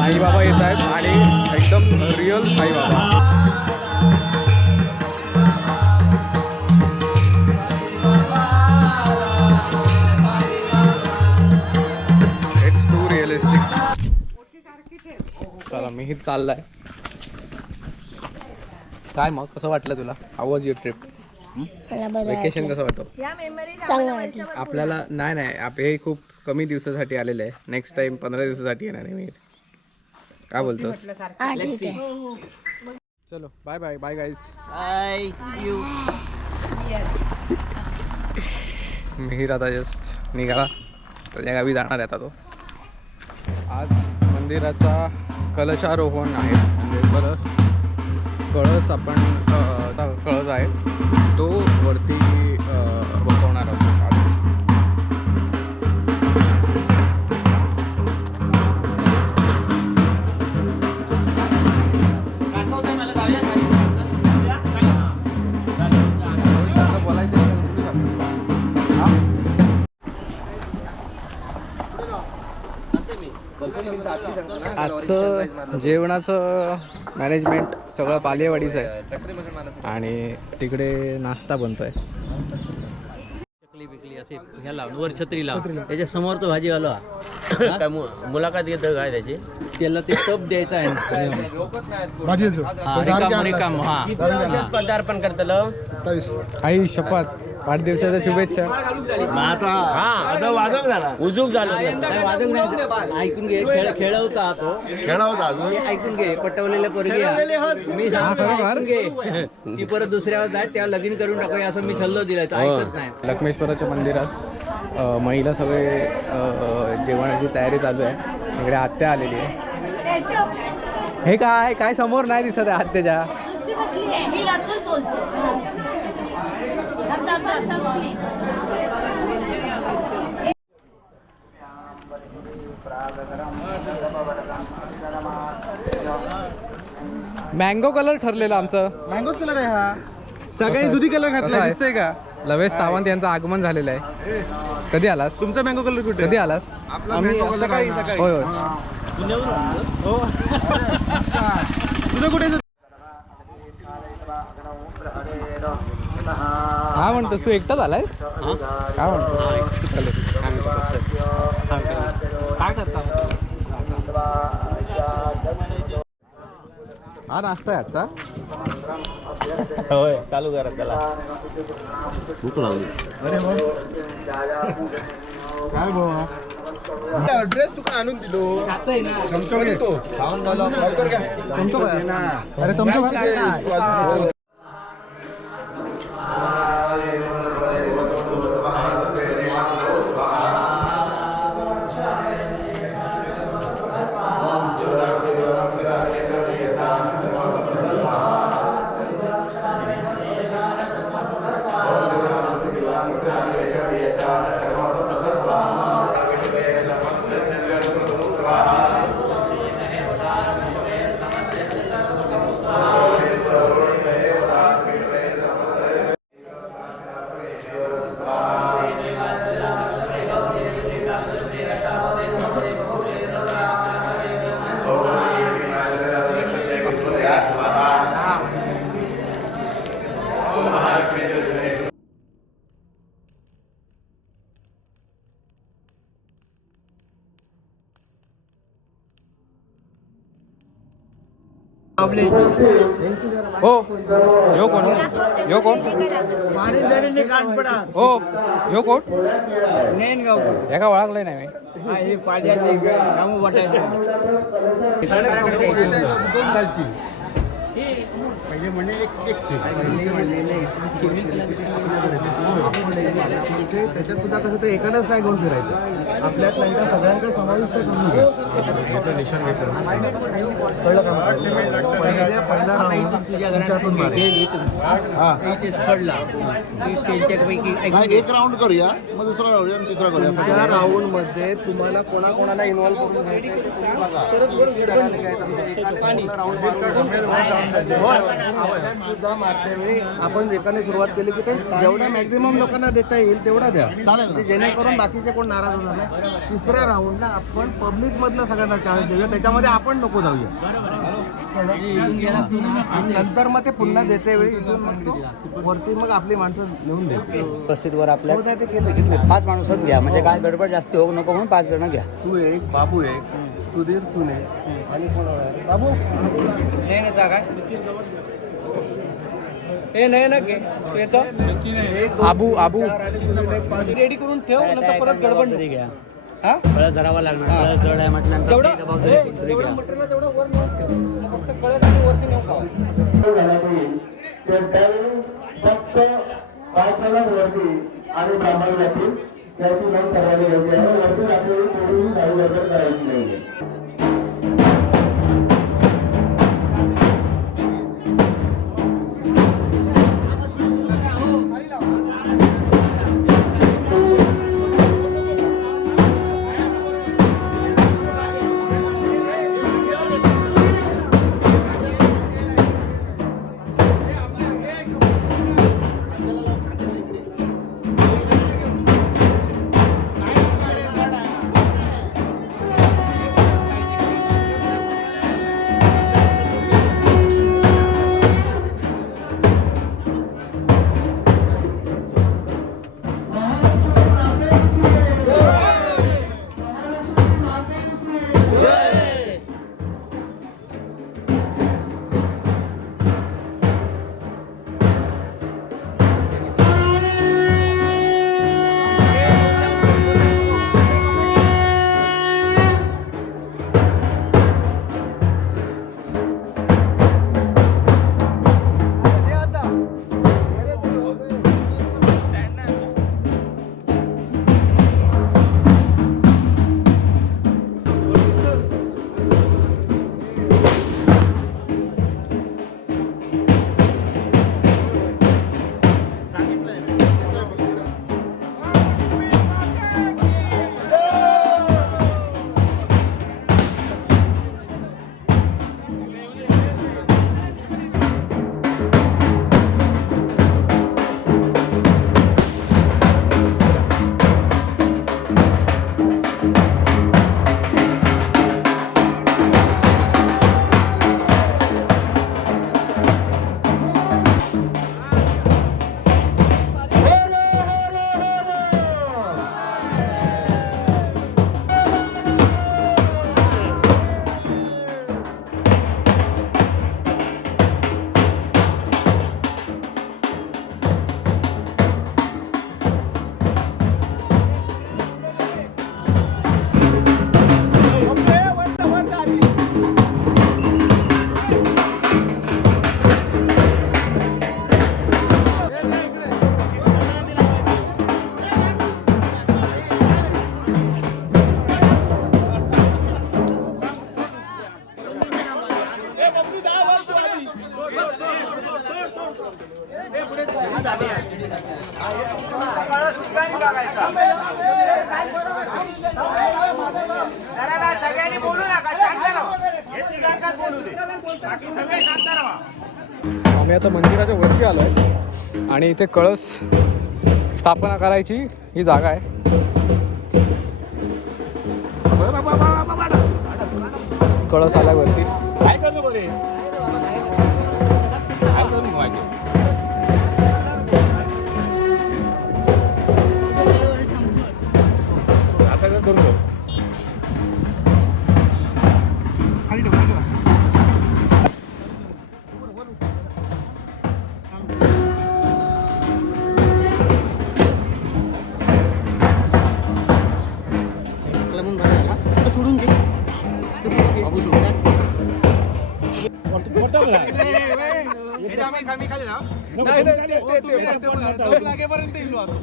साईबाबा येत आहेत आणि एकदम real Saibaba. It's too realistic. चला मी चाललाय. काय मग कसं वाटलं तुला? How was your trip? Vacation कसं वाटतं आपल्याला? नाही हे खूप कमी दिवसासाठी आलेलं आहे. नेक्स्ट टाइम 15 दिवसासाठी येणार आहे मी. काय बोलतोस? चलो bye bye bye guys. Mihir आता जस्ट निघाला, त्याच्या गावी जाणार आहे आता तो. आज मंदिराचा कलशारोहण आहे, म्हणजे कळस आपण कळस आहे तो वरती बसवणार आहोत आज. आजचं जेवणाचं मॅनेजमेंट सगळं पालेवाडीचं आहे आणि तिकडे नाश्ता बनतोय. चकली बिकली असे ह्याला वर छत्री लाव, त्याच्या समोर तो भाजीवाला काय मुलाखत घेतं काय त्याची, त्याला ते टप द्यायचा आहे रिकाम. हा पदार्पण करतलं. आई शपथ, वाढदिवसाच्या शुभेच्छा. उजूक झालं वाजव नाही. ऐकून घे, खेळवता तो ऐकून घे. पटवलेले पोरगी मी सांगून घे, ती परत दुसऱ्यावर जाय तेव्हा लगीन करून टाकूया असं मी सल्लो दिलाय. ऐकत नाही. लक्ष्मेश्वराच्या मंदिरात महिला सगळे जेवणाची तयारी चालू आहे. इकडे आत्या आलेली आहे. हे काय काय समोर नाही दिसत आहे आत्याच्या. मँगो कलर ठरलेला आमचं. मँगोज कलर आहे हा. सगळ्यांनी दुधी कलर घातला, दिसतंय का? लवेश सावंत यांचं आगमन झालेलं आहे. कधी आलास? तुमचा मँगो कलर कुठे? कधी आलास? सकाळी. होय होय. तुझं कुठे? काय म्हणतोस तू? एकटाच आलायस? काय म्हणतो? काय करता? हा नाश्ता आहे आजचा. होय, चालू करा त्याला. भूक लागली. काय बोल ड्रेस तुका आणून दिलो. अरे तुमचं हो यो कोण? यो कोण? हो यो कोण? एका ओळखलंय नाही मी. त्याच्यात सुद्धा कसं ते एकाच नाही घेऊन फिरायचं. आपल्या सगळ्यांकडे समाविष्ट करून निशाण घेतलं. कळलं का? पहिला राऊंड तुझ्या घरातून गेली इथे पडला की त्यांच्यापैकी नाही, एक राऊंड करूया, मग दुसरा राऊंड आणि तिसरा करूया. असं त्या राऊंड मध्ये तुम्हाला कोणाकोणाला इन्व्हॉल्व करून घ्यायचं ते तुम्ही बघा. आवाजात सुद्धा मारते वेळी आपण एकाने सुरुवात केली की ते जेवढ्या मॅक्झिमम लोकांना देता येईल तेवढा द्या, चालेल ना. म्हणजे जेणेकरून बाकीचे कोण नाराज होणार नाही. तिसऱ्या राऊंडला आपण पब्लिक मधलं सगळ्यांना चान्स देऊया, त्याच्यामध्ये आपण नको जाऊया. आणि नंतर मग ते पुन्हा देते वेळी इथून मग तो वरती मग आपली माणसं नेऊन देते. 35 वर आपल्या हो, ते घेतले. 5 माणूसच घ्या, म्हणजे काय गडबड जास्ती होऊ नको म्हणून 5 जण घ्या. तू एक, बाबू एक, सुधीर सुने आणि कोण आहे? बाबू नाही ना जागा हे नाही ना घे येतो आबू आबू रेडी करून ठेव, नंतर परत गडबड तरी घ्या. हा कळस धरावा लागणार, कळस जड आहे म्हटल्यानंतर तेवढं ती जबाबदारी कोणतरी घ्या. मटेरियल तेवढं वर नेऊन ठेव. फक्त कळस आणि वरती नेऊन फक्त 5 जणांवरती आणि ब्राह्मण जातील त्याची नोंद सर्वांनी घ्यायची आहे. वरती जातील कोणीही काही वर्तन करायची नाही. सगळ्यांनी बोलू नका, शांत राहा. हे तिघांकाच बोलू दे, बाकी सगळे शांत राहा. आम्ही आता मंदिराच्या वरती आलो आहे आणि इथे कळस स्थापना करायची ही जागा आहे. कळस आलाय वरती.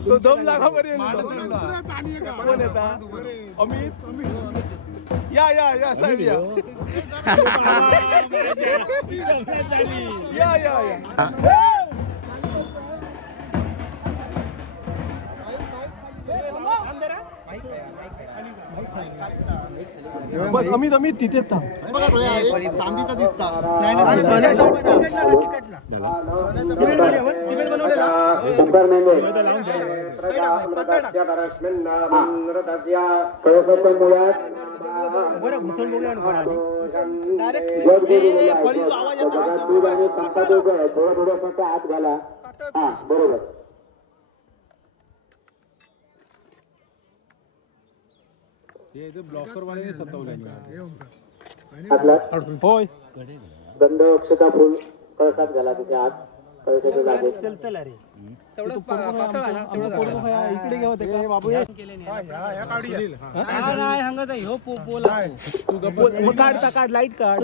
तो दम लागापर्यंत कोण येता अमित या साहेब या कमीत कमी तिथेच थांब. बघा तो या, एक चांदीचा दिसता हात घाला. हा बरोबर. ब्लॉकर वाले सतवले होय गंध अक्षता फुल कळसात घाला तिच्या आत कळसाच्या जागेत. इकडे घेऊ ते बाबू काढता काढ लाईट काढ.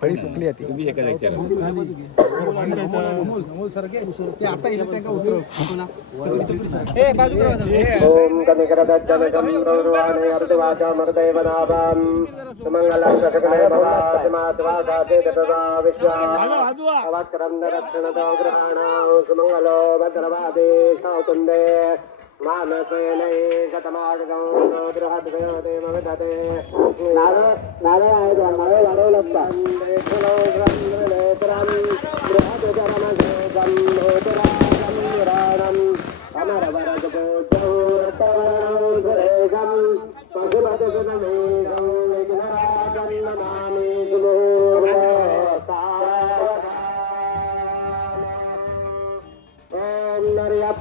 फळी सुकली ती आता येईल त्यांना उतरव. ओम कनिकरदज्जनकं अर्धवाचा मर्दैवनाभां सुमंगलं सकले भवात्मात्वासाते तथा विश्वा अवक्रन्दरक्षणतो ग्रहाणां सुमंगलो भद्रवादे सौकुन्दे मानसेनैकतमार्गं बृहद्गयोदेवविदते नारळ आहे नारळ वाढवू लागतात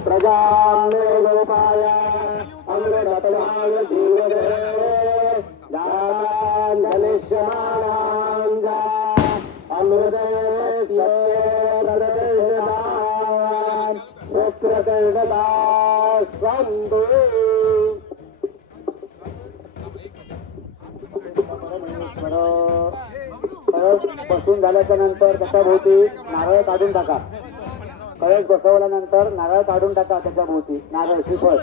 प्रजां गोपाय अमृतत्वाय जीवने दान धनिष्यमानां अमृतस्य प्रदेशदान पुत्रदेवता संतु. बसून झाल्याच्या नंतर त्याच्या भोवती नारळ काढून टाका. कळस बसवल्यानंतर नारळ काढून टाका त्याच्या भोवती. नारळ श्रीफळ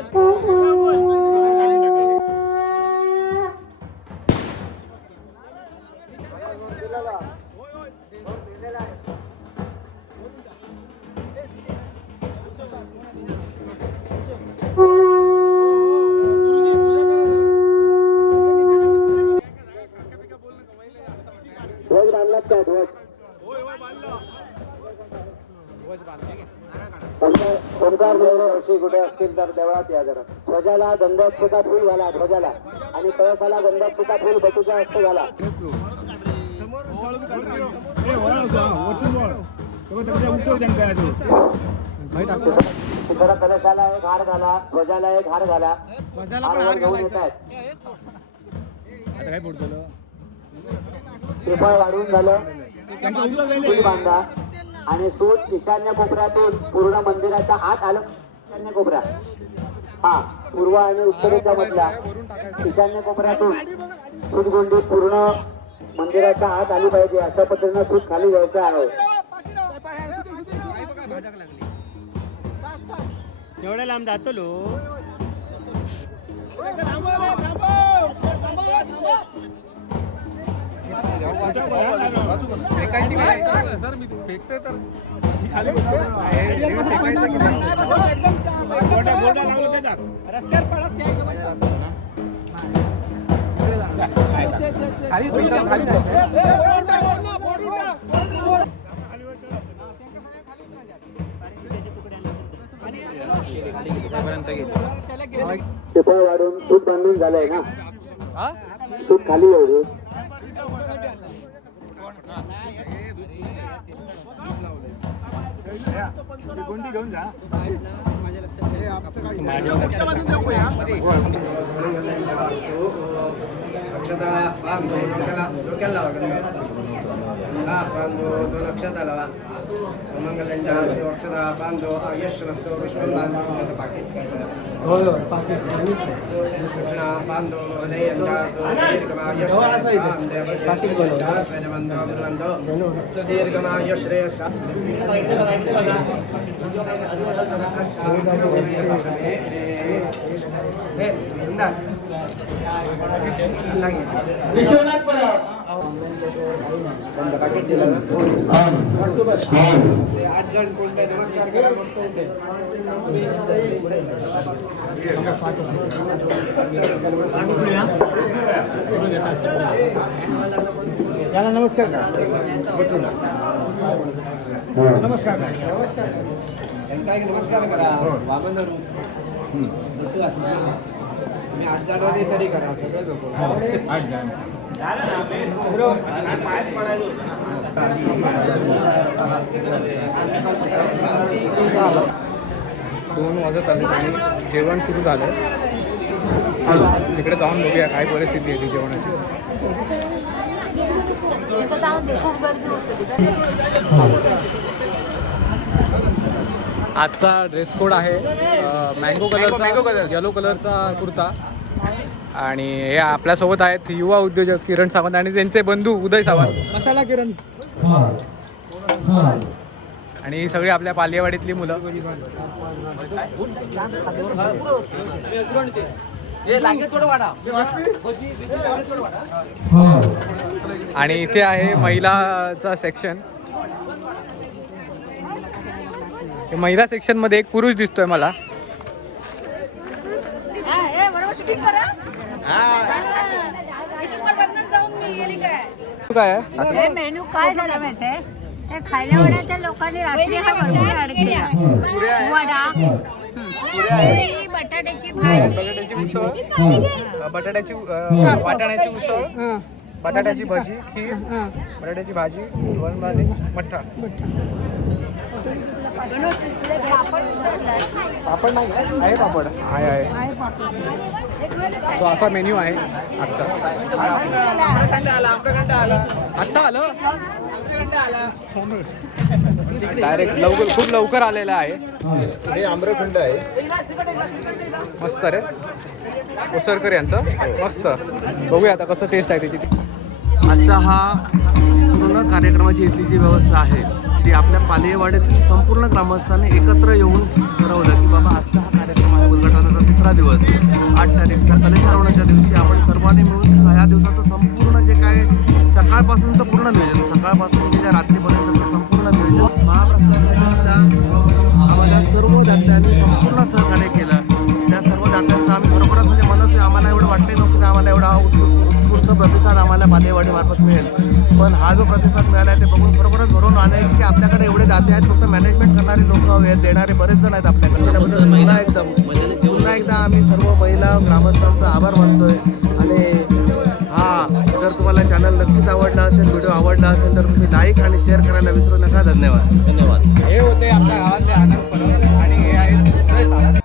ध्वज बांधलात काय ध्वज ओंकार देवशी कुठे असतील तर देवळात या जरा. ध्वजाला गंधाक्षता फुल घाला ध्वजाला आणि कळसाला गंधाक्षता फुल बटूचा हस्त घाला. तिकडे कलशाला एक हार घाला ध्वजाला एक हार घाला. हार घेऊन येत आहेत. श्रीफळ वाढून झालं फुल बांधा आणि सूत ईशान्य कोपऱ्यातून पूर्ण मंदिराच्या आत आलं. ईशान्य कोपऱ्या हा पूर्व आणि उत्तरेच्या मधला ईशान्य कोपऱ्यातून सूतगोंडी पूर्ण मंदिराच्या आत आली पाहिजे अशा पद्धतीनं सूत खाली घ्यायचं आहे. एवढ्या लांब जातो लो. सर मी फेकतोय तर रस्त्यावर पडत खाली खाली श्रीफळ वाढून सूत बांधून झालंय ना. सूत खाली येऊ दे. गोंडी घेऊन जा. दोन अक्षता लावा. मंगल्यांच्या अक्षता बांधो यश नसतो विश्वनाथ पाकिट बांधो दीर्घमाय श्रेयस विश्वनाथ याला नमस्कार का नमस्कार का नमस्कार करा मी 8 जणांनी तरी करा सगळे लोक 8 जण दोन वाजत आले आणि जेवण सुरू झालं. तिकडे जाऊन बघूया काय परिस्थिती आहे ती जेवणाची. आजचा ड्रेस कोड आहे मँगो कलरचा, येलो कलरचा कुर्ता. आणि हे आपल्यासोबत आहेत युवा उद्योजक किरण सावंत आणि त्यांचे बंधू उदय सावंत. मसाला किरण. आणि ही सगळी आपल्या पालेवाडीतली मुलं. आणि इथे आहे महिलाचा सेक्शन. महिला सेक्शन मध्ये एक पुरुष दिसतोय मला. काय आहे? हे मेनू काय झालं माहितीये ते खायल्यावाड्याच्या लोकांनी रात्री हा मेनू ऍड केला. वडा, पोळी, बटाट्याची भाजी, बटाट्याची उसळ, बटाट्याची वाटाण्याची उसळ, बटाट्याची भजी, खीर, बटाट्याची भाजी, वरण, मठ्ठा. पापड नाही आहे? पापड आहे. तो असा मेन्यू आहे आजचा. आत्ता आलं डायरेक्ट लवकर, खूप लवकर आलेला आहे. हे आम्रखंड आहे. मस्त रे उसरकर यांचं मस्त. बघूया आता कसं टेस्ट आहे त्याची. आजचा हा पूर्ण कार्यक्रमाची इथली जी व्यवस्था आहे ती आपल्या पालेवाडीतील संपूर्ण ग्रामस्थांनी एकत्र येऊन ठरवलं की बाबा आजचा हा कार्यक्रम आहे उद्घाटनाचा 3रा दिवस 8 तारीखचा कलशारोहणाच्या दिवशी आपण सर्वांनी मिळून ह्या दिवसाचं संपूर्ण जे काय सकाळपासूनचं पूर्ण नियोजन, सकाळपासून जे रात्रीपर्यंतचं संपूर्ण नियोजन महाप्रसादासाठी आम्हाला सर्व दात्यांनी संपूर्ण सहकार्य केलं. त्या सर्व दात्यांचं आम्ही खरोखरच म्हणजे मनस्वी आम्हाला एवढं वाटले नव्हतं की आम्हाला एवढा उत्स्फूर्त प्रतिसाद आम्हाला पालेवाडीमार्फत मिळेल. पण हा जो प्रतिसाद मिळाला आहे ते बघून खरोखरच भरून आलं आहे की आपल्याकडे एवढे दाते आहेत. फक्त मॅनेजमेंट करणारी लोक देणारे बरेच जण आहेत आपल्याकडे. त्याबद्दल पुन्हा एकदा आम्ही सर्व महिला ग्रामस्थांचा आभार मानतोय. आणि जर तुम्हाला चॅनल नक्कीच आवडला असेल, व्हिडिओ आवडला असेल तर तुम्ही लाईक आणि शेअर करायला विसरू नका. धन्यवाद. हे होते आपल्या गावातले आनंद परब आणि हे आहेत उदय सावंत.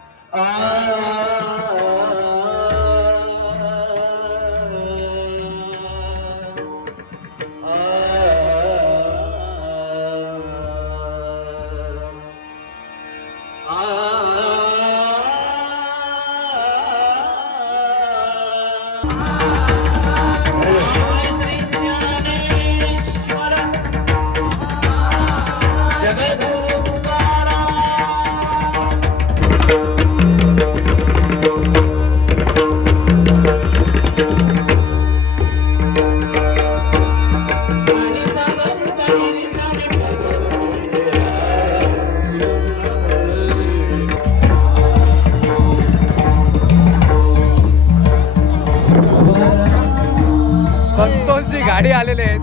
संतोषजी गाडी आलेले आहेत.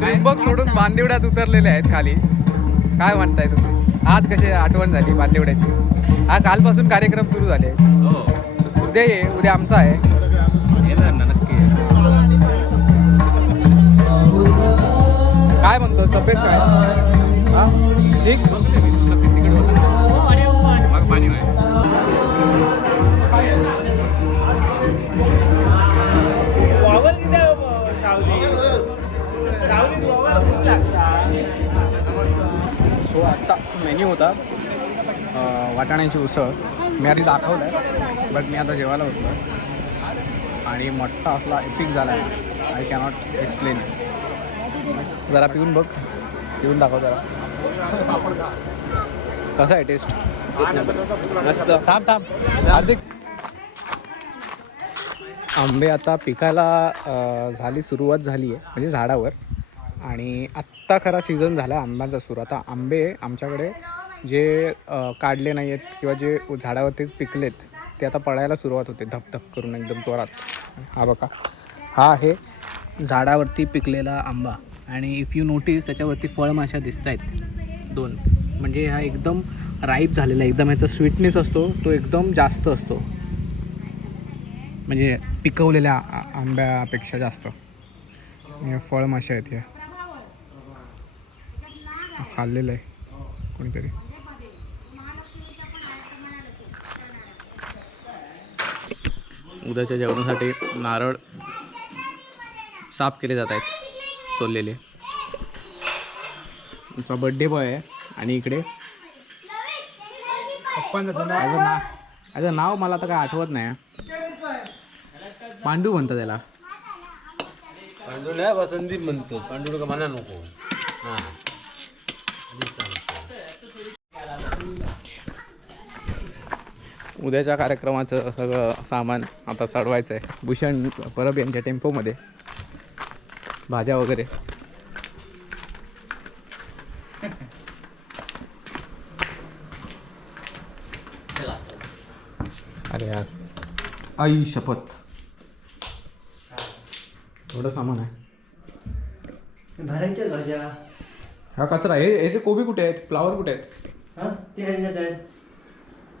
त्रिंबक सोडून बांदिवड्यात उतरलेले आहेत खाली. काय म्हणताय तुम्ही? आज कशी आठवण झाली बांदिवड्याची? हा कालपासून कार्यक्रम सुरू झाले. उद्या ये, उद्या आमचा आहे. काय म्हणतो तब्येत काय? हा ठीक. वावर किती आहे सावली? सावलीत वावर खूप लागतात. सो आजचा मेन्यू होता वाटाण्याची उसळ. मी आधी दाखवलं आहे बट मी आता जेवायला होतो. आणि मठ्ठा असला एपिक झाला आहे. I cannot explain. जरा पिऊन बघ, पिऊन दाखव जरा कसं आहे टेस्ट. मस्त. थांब हार्दिक. आंबे आता पिकायला सुरुवात झाली आहे म्हणजे झाडावर. आणि आत्ता खरा सीझन झाला आंब्याचा सुरू. आता आंबे आमच्याकडे जे काढले नाही आहेत किंवा जे झाडावरतीच पिकलेत ते आता पडायला सुरुवात होते धपधप करून एकदम जोरात. हा बघा, हा आहे झाडावरती पिकलेला आंबा आणि इफ यू नोटीस त्याच्यावरती फळमाशा दिसत आहेत 2. म्हणजे हा एकदम राईप झालेला, एकदम ह्याचा स्वीटनेस असतो तो एकदम जास्त असतो, म्हणजे पिकवलेल्या आंब्यापेक्षा जास्त. हे फळमाशा आहेत ह्या, खाल्लेलं आहे कोणीतरी. उद्याच्या जेवणासाठी नारळ साफ केले जात आहेत सोललेले. तुमचा बड्डे बॉय आहे आणि इकडे याचं नाव मला आता काय आठवत नाही. पांडू म्हणतात त्याला. पांडू नाही संदीप म्हणतो. पांडू का म्हणा नको. हां उद्याच्या कार्यक्रमाचं सगळं सामान आता चढवायचं आहे भूषण परब यांच्या टेम्पोमध्ये. भाज्या वगैरे. अरे यार, आई शपथ, थोडं सामान आहे. भाज्यांच्या भाज्या. हा कचरा. हे कोबी कुठे आहेत, फ्लावर कुठे आहेत?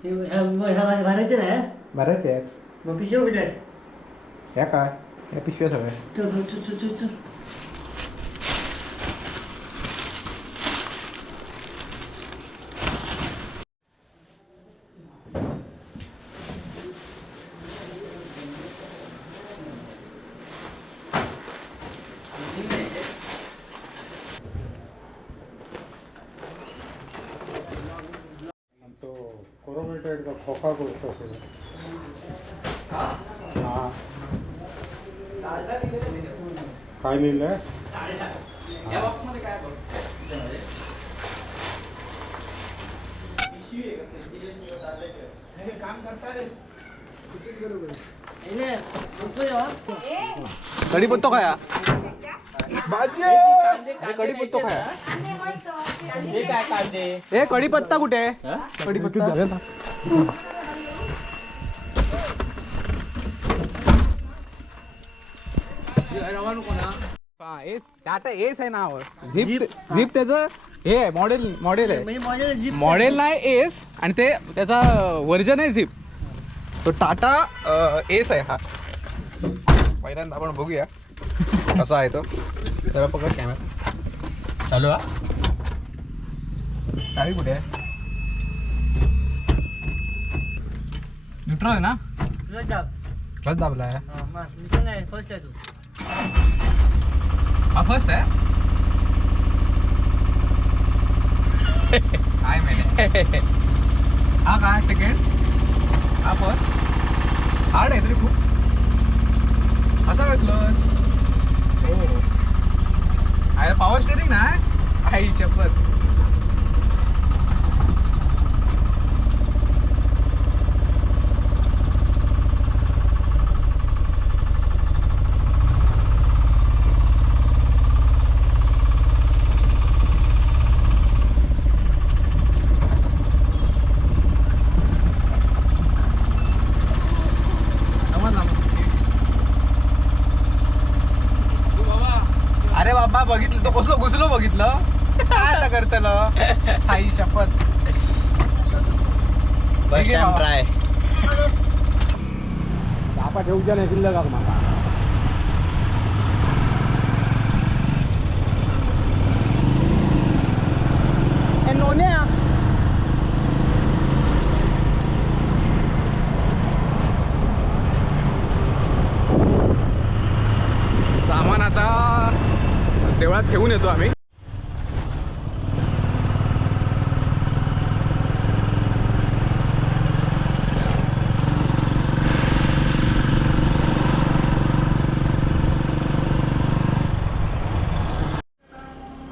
भाज्यांचे नाही बऱ्याच आहेत. मग पिशव्या कुठे आहेत? ह्या काय, ह्या पिशव्या सगळ्या. कोरोनेटेड का खोखा बोलतो हाँ काय लिहिलंय कढीपत्ता खाया, कढीपत्ता खाया. हे कढीपत्ता कुठे आहे? कढीपत्ता टाटा एस आहे नाव. झिप झिप त्याचं हे आहे, मॉडेल आहे. मॉडेल नाही एस, आणि ते त्याचा व्हर्जन आहे झिप. तो टाटा एस आहे हा. पहिल्यांदा आपण बघूया कसा आहे तो. जरा पकड कॅमेरा चालू. हा चावी कुठे आहे? न्यूट्रल आहे ना? क्लच दाबला आहे. हा फर्स्ट आहे. काय माहिती. हा काय सेकंड? हा फर्स्ट. हार्ड आहे तरी खूप. असा काय क्लच? हो. अरे पॉवर स्टेरिंग ना. आई शपथ. अरे बाबा बघितलं तो कसं घुसलो बघितलं. काय आता करतलो. आई शपथ. ट्राय बापा ठेवूच्या नाही शिल्लक का मला. सामान आता देवळात ठेवून येतो आम्ही.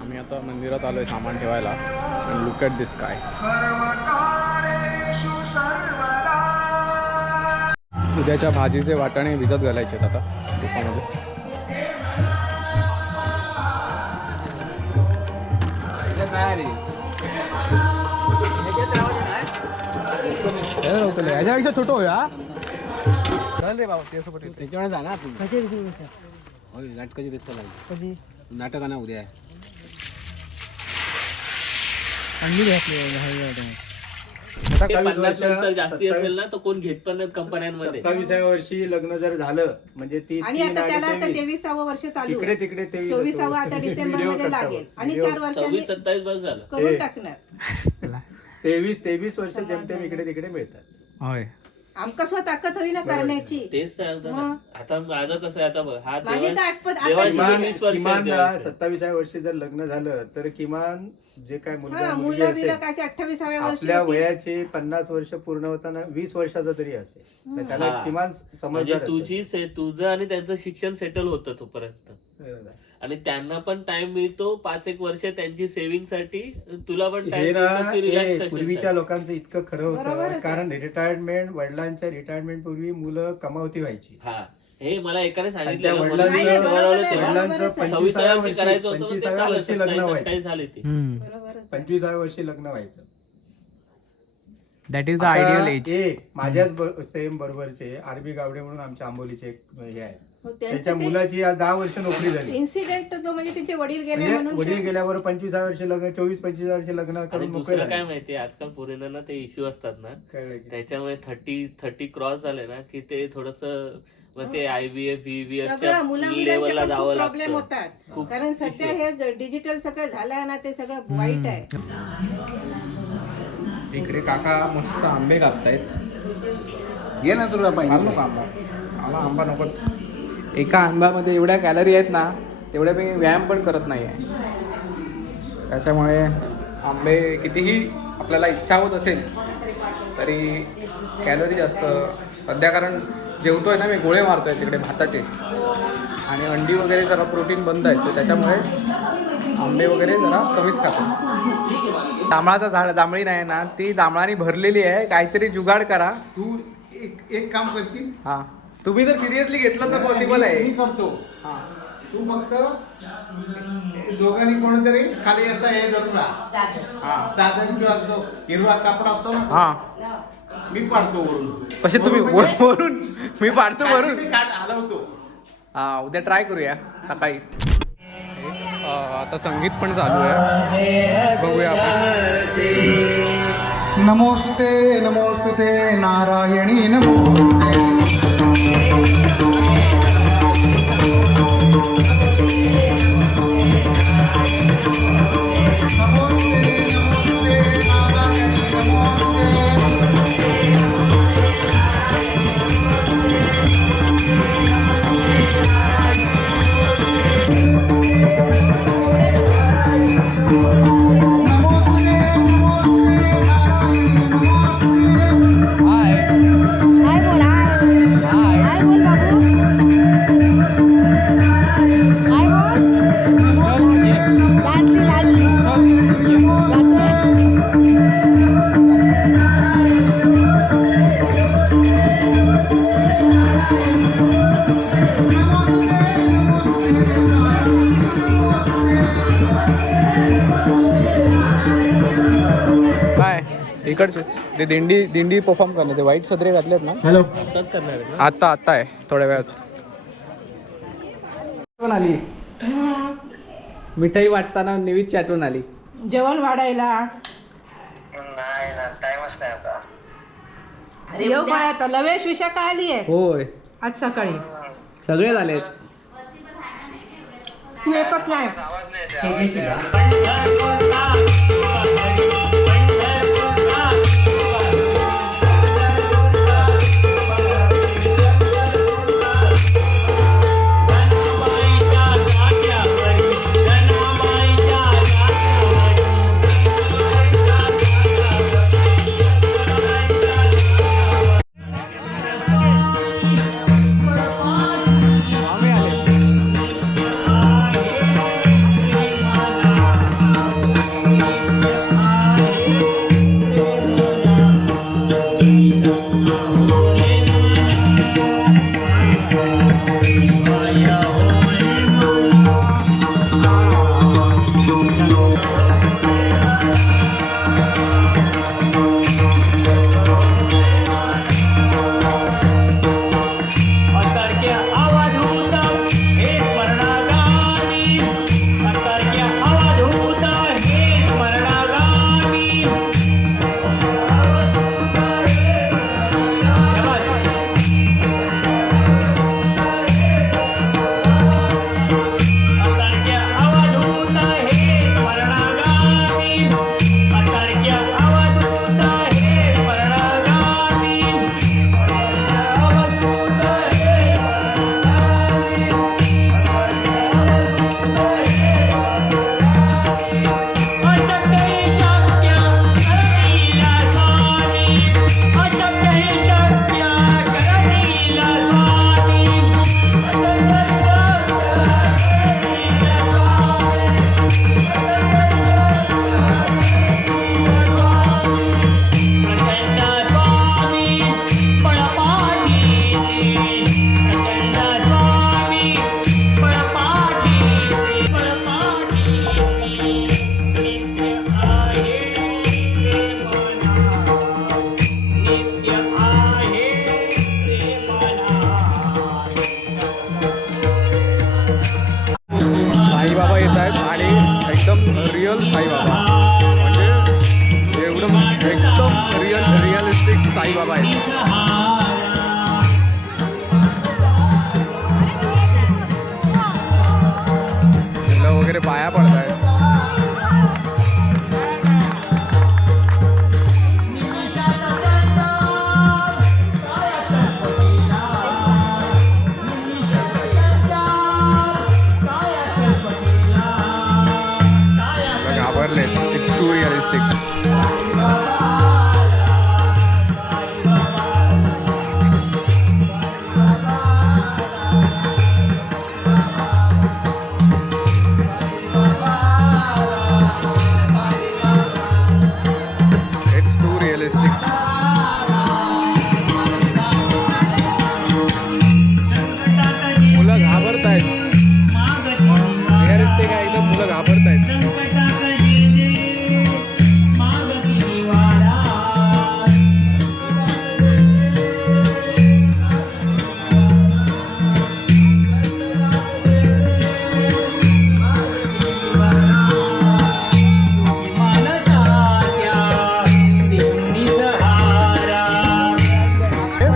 आम्ही आता मंदिरात आलोय सामान ठेवायला. आणि लुक ॲट दिस काय. उद्याच्या भाजीचे वाटाणे भिजत घालायचे आता दुकानामध्ये. याच्यापेक्षा छोटं होया चल रे बाबा त्यासोबत त्याच्यामुळे जा ना तू होय नाटकाची दिसत लागली नाटक ना उद्या जास्ती असेल ना तर कोण घेत पण नाही कंपन्यांमध्ये. 27व्या वर्षी लग्न जर झालं म्हणजे ती आणि आता त्याला आता 23व वर्ष चालू आहे. तिकडे 24व आता डिसेंबर मध्ये लागेल आणि 4 वर्षांनी 26-27 बस झालं. करून टाकणार. 23 वर्ष जेमतेम इकडे तिकडे मिळतात. होय आमका स्वतः ताकद हवी ना करण्याची. तेच सांगतो ना. आता माझं कसं आहे आता बघ हा माझी तर आठपत देवाची आता 20 वर्ष किमान देवाची. 27व्या वर्षी जर लग्न झालं तर किमान जे काय मुलगा मुलगी मुलं असेल बिलं काय 28व्या वर्षी आपल्या होती. वयाचे 50 वर्ष पूर्ण होताना 20 वर्षाचा तरी असेल तर त्याला हा. किमान म्हणजे समजदार असेल. तुझं आणि त्यांचं शिक्षण सेटल होतं तोपर्यंत आणि त्यांना पण टाइम मिळतो 5-1 वर्ष त्यांची सेव्हिंग साठी तुला पण हे टाइम ना हे मिळतो पूर्वीच्या लोकांचं इतकं खरं बरोबर होतं आहे. कारण रिटायरमेंट वडिलांच्या रिटायरमेंट पूर्वी मुलं कमावती व्हायची. हा हे मला एकाने आणि त्या सांगितलं वडिलांचं नाही, नाही, बरोबर आहे, वडिलांचं बरोबरच आहे. 25व्या 26 वर्षी करायचं होतं पण ते 25व्या झालं, वर्षी लग्न 27 व्हायचं. झाली ती. बरोबरच आहे. 25व्या वर्षी लग्न व्हायचं. दॅट इज द आता आयडियल एज. माझ्याच सेम बरोबरचे आरबी गावडे म्हणून आमच्या आंबोलीचे एक हे आहे हो, त्याच्या त्यांचं ते मुलाची आज 10 वर्ष नोकरी झाली. इन्सिडेंट जो म्हणजे तिचे वडील गेले म्हणजे म्हणून वडील गेल्यावर 25व्या वर्षी लग्न 24-25 वर्षी लग्न आणि करून मोकळे दुसरं झाले. काय माहितीये आजकाल पोरींना ते इश्यू असतात ना कळलं की? त्याच्यामुळे 30 क्रॉस झाले ना की ते थोडस मग ते IVF सगळं VVF मुला लेवलला पण जावं खूप प्रॉब्लेम लागतं. होतात कारण सध्या हे डिजिटल सगळं झालंय ना ते सगळं वाईट आहे. इकडे काका मस्त आंबे कापतायत. ये ना तुला मारू नका आंबा, मला आंबा नकोच. एका आंब्यामध्ये एवढ्या कॅलरी आहेत ना तेवढ्या मी व्यायाम पण करत नाही आहे. त्याच्यामुळे आंबे कितीही आपल्याला इच्छा होत असेल तरी कॅलरी जास्त सध्या कारण जेवतोय ना मी गोळे मारतोय तिकडे भाताचे आणि अंडी वगैरे जरा प्रोटीन बंद आहे तर त्याच्यामुळे आंबे वगैरे जरा कमीच खातो. जांभळाचं झाड जांभळी नाही ना ती जांभळानी भरलेली आहे. काहीतरी जुगाड करा. तू एक काम करशील हां तुम्ही जर सिरियसली घेतलं तर पॉसिबल आहे. मी करतो. हां तू फक्त दोघांनी कोणीतरी खाली याचा हे धरून राहा. हां चादर किंवा तो हिरवा कापड असतो ना हां मी पाडतो वरून. कसे तुम्ही वरून मी पाडतो वरून. मी हलवतो. हां उद्या ट्राय करूया सकाळी. आता संगीत पण चालू आहे बघूया आपण. नमोस्तुते नमोस्तुते नारायणी नमोस्तुते. इकडचेच ते दिंडी परफॉर्म करणार. ते व्हाईट सदरे घातलेत ना. हॅलो आता आहे थोड्या वेळात. आली मिठाई वाटताना निवीत चॅटून आली. जेवण वाढायला येऊ काय आता लवेश विशाखा आली आहे होय आज सकाळी. सगळे झालेत. तू एकच नाही. रिअल साईबाबा, म्हणजे एवढं एकदम रिअलिस्टिक साईबाबा आहे. मुलं वगैरे पाया पडतायत. घाबरले. It's too realistic. It's too realistic. मुलं घाबरतायत. रिअलिस्टिक आहे एकदम. मुलं घाबरतायत.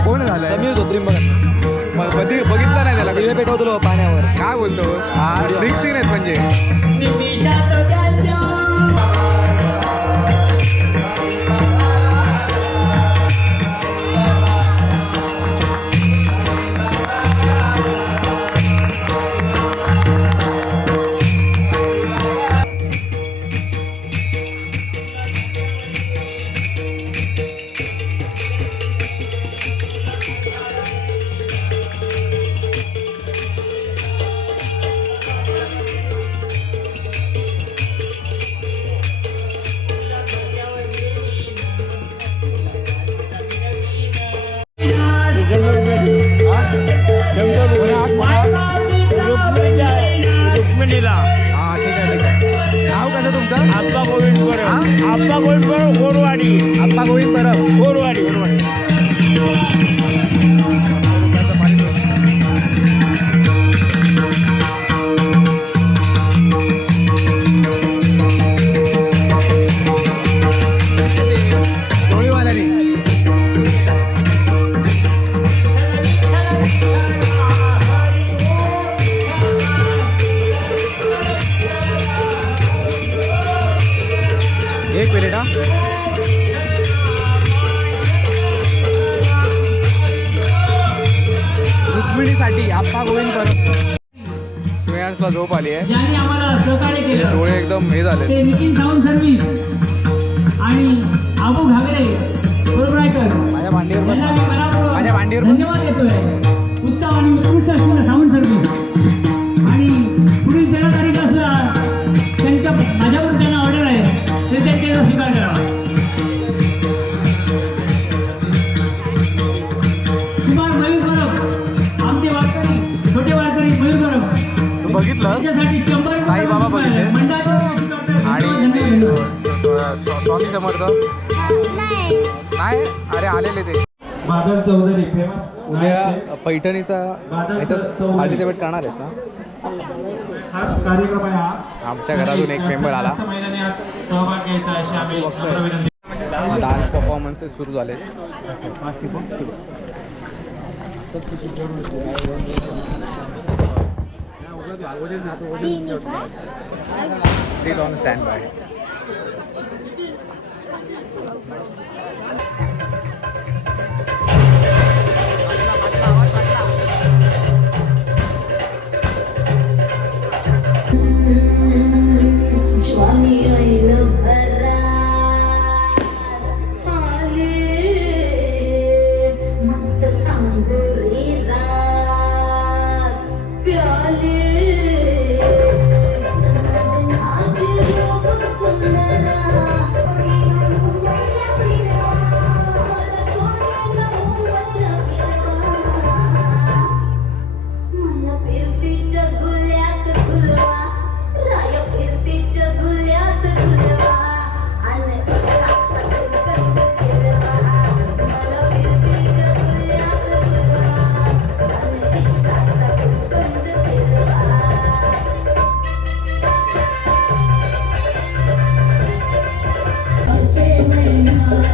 कोण झालं? समीर धोत्री बघितलं नाही त्याला. कधी पेटवतो पाण्यावर. काय बोलतो? हा ट्रिक सीन आहेत म्हणजे. रुक्मिणीला. हा ठीक आहे ठीक आहे. नाव कसं तुमचं? आप्पा गोविंद परब. आप्पा गोविंद परब गोरवाडी. आप्पा गोविंद परब. गोरवाडी. एक मिनिट हा. रुक्मिणीसाठी आप्पा गोविंद परब. श्रेयांसला झोप आली आहे. ज्यांनी आम्हाला सहकार्य केलं डोळे एकदम हे झाले. ते नितीन साऊंड सर्व्हिस आणि आबू घागरे कोरबरायकर माझ्या मांडीवर बस. यांना मी मनापूर्वक माझ्या मांडीवर बस. धन्यवाद देतोय. उत्तम आणि उत्कृष्ट असलेला साऊंड सर्व्हिस. आणि पुढील 13 तारीखला सुद्धा त्यांच्या माझ्याकडून त्यांना ऑर्डर आहे ते त्याचा स्वीकार करावा. कुमार मयूर परब आमचे वारकरी छोटे वारकरी मयूर परब तू बघितलं त्यांच्यासाठी 100 साईबाबा बघितले आणि स्वामी समर्थ नाही. अरे आलेले ते. बादल चौधरी फेमस. उद्या पैठणीचा याच्यात पार्टिसिपेट करणार आहेस ना? खास कार्यक्रम आहे हा. आमच्या घरातून एक मेंबर आला. महिलांनी आज सहभाग घ्यायचा अशी आम्ही नम्र विनंती. डान्स परफॉर्मन्सेस सुरू झाले. Still on stand by. स्वामी मस्त तांदुरीला प्याले आज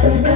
आहे